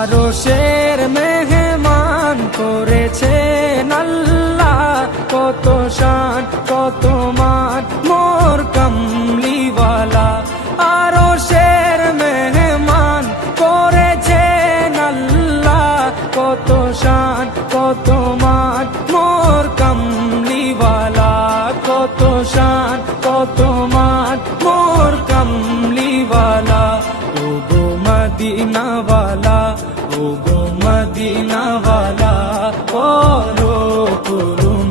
আরশের মেহমান করেছেন আল্লাহ, কত শান কত মান মোর কামলিওয়ালা। আরশের মেহমান করেছেন আল্লাহ, কত শান কত মান মোর কামলিওয়ালা, কত শান কত মান মোর কামলিওয়ালা। ও গো মদিনাওয়ালা, ও গো মদিনাওয়ালা, করো কুরবানি